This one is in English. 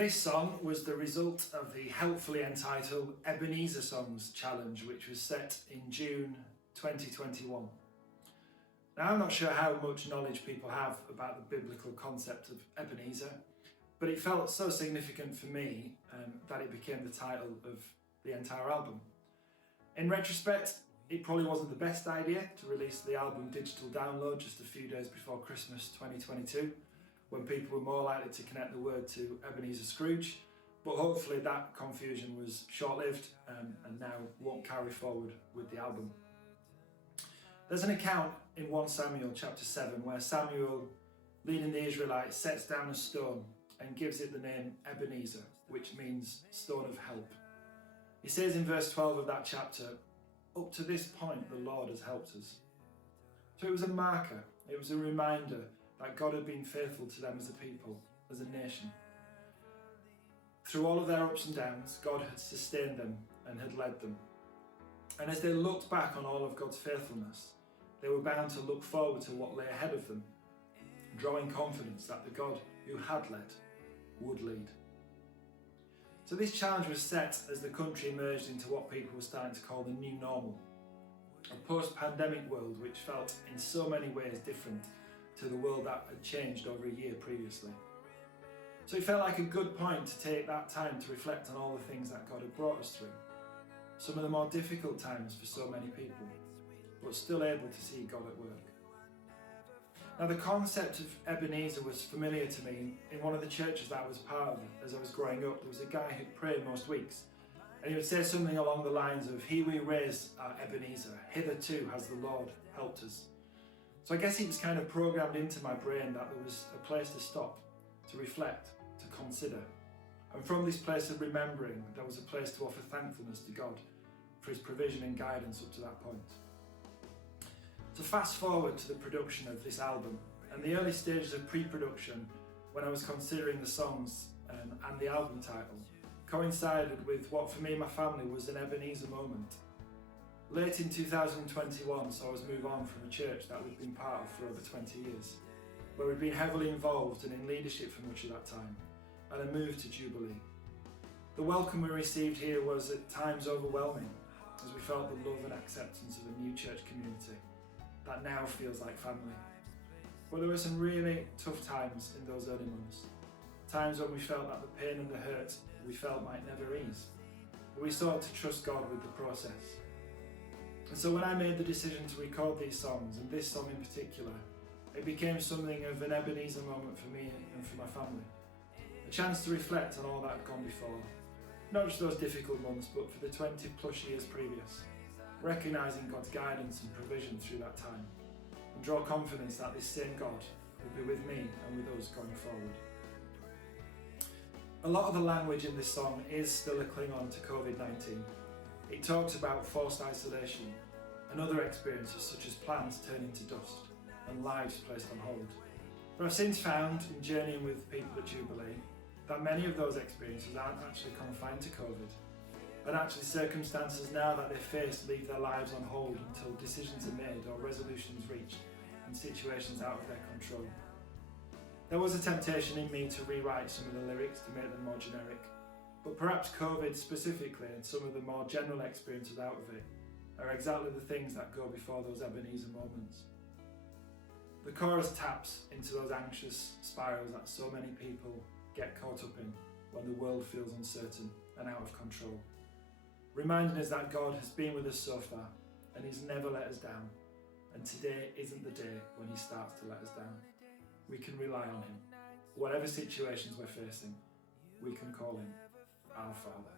This song was the result of the helpfully entitled Ebenezer Songs Challenge, which was set in June 2021. Now, I'm not sure how much knowledge people have about the biblical concept of Ebenezer, but it felt so significant for me that it became the title of the entire album. In retrospect, it probably wasn't the best idea to release the album digital download just a few days before Christmas 2022, when people were more likely to connect the word to Ebenezer Scrooge, but hopefully that confusion was short-lived and now won't carry forward with the album. There's an account in 1 Samuel chapter 7 where Samuel, leading the Israelites, sets down a stone and gives it the name Ebenezer, which means stone of help. He says in verse 12 of that chapter, "Up to this point the Lord has helped us." So it was a marker, it was a reminder that God had been faithful to them as a people, as a nation. Through all of their ups and downs, God had sustained them and had led them. And as they looked back on all of God's faithfulness, they were bound to look forward to what lay ahead of them, drawing confidence that the God who had led would lead. So this challenge was set as the country emerged into what people were starting to call the new normal, a post-pandemic world which felt in so many ways different to the world that had changed over a year previously. So it felt like a good point to take that time to reflect on all the things that God had brought us through. Some of the more difficult times for so many people, but still able to see God at work. Now, the concept of Ebenezer was familiar to me. In one of the churches that I was part of as I was growing up, there was a guy who prayed most weeks, and he would say something along the lines of, "Here we raise our Ebenezer, hitherto has the Lord helped us." So I guess it was kind of programmed into my brain that there was a place to stop, to reflect, to consider. And from this place of remembering, there was a place to offer thankfulness to God for his provision and guidance up to that point. So fast forward to the production of this album and the early stages of pre-production, when I was considering the songs and the album title, coincided with what for me and my family was an Ebenezer moment. Late in 2021 saw us move on from a church that we'd been part of for over 20 years, where we'd been heavily involved and in leadership for much of that time, and a move to Jubilee. The welcome we received here was at times overwhelming, as we felt the love and acceptance of a new church community that now feels like family. But there were some really tough times in those early months, times when we felt that the pain and the hurt we felt might never ease, but we sought to trust God with the process. And so when I made the decision to record these songs, and this song in particular, it became something of an Ebenezer moment for me and for my family. A chance to reflect on all that had gone before, not just those difficult months, but for the 20 plus years previous, recognising God's guidance and provision through that time, and draw confidence that this same God will be with me and with us going forward. A lot of the language in this song is still a cling on to COVID-19. It talks about forced isolation and other experiences such as plans turning to dust and lives placed on hold. But I've since found, in journeying with people at Jubilee, that many of those experiences aren't actually confined to COVID, and actually circumstances now that they face leave their lives on hold until decisions are made or resolutions reached in situations out of their control. There was a temptation in me to rewrite some of the lyrics to make them more generic, but perhaps COVID specifically and some of the more general experiences out of it are exactly the things that go before those Ebenezer moments. The chorus taps into those anxious spirals that so many people get caught up in when the world feels uncertain and out of control, reminding us that God has been with us so far and he's never let us down, and today isn't the day when he starts to let us down. We can rely on him. Whatever situations we're facing, we can call him our Father.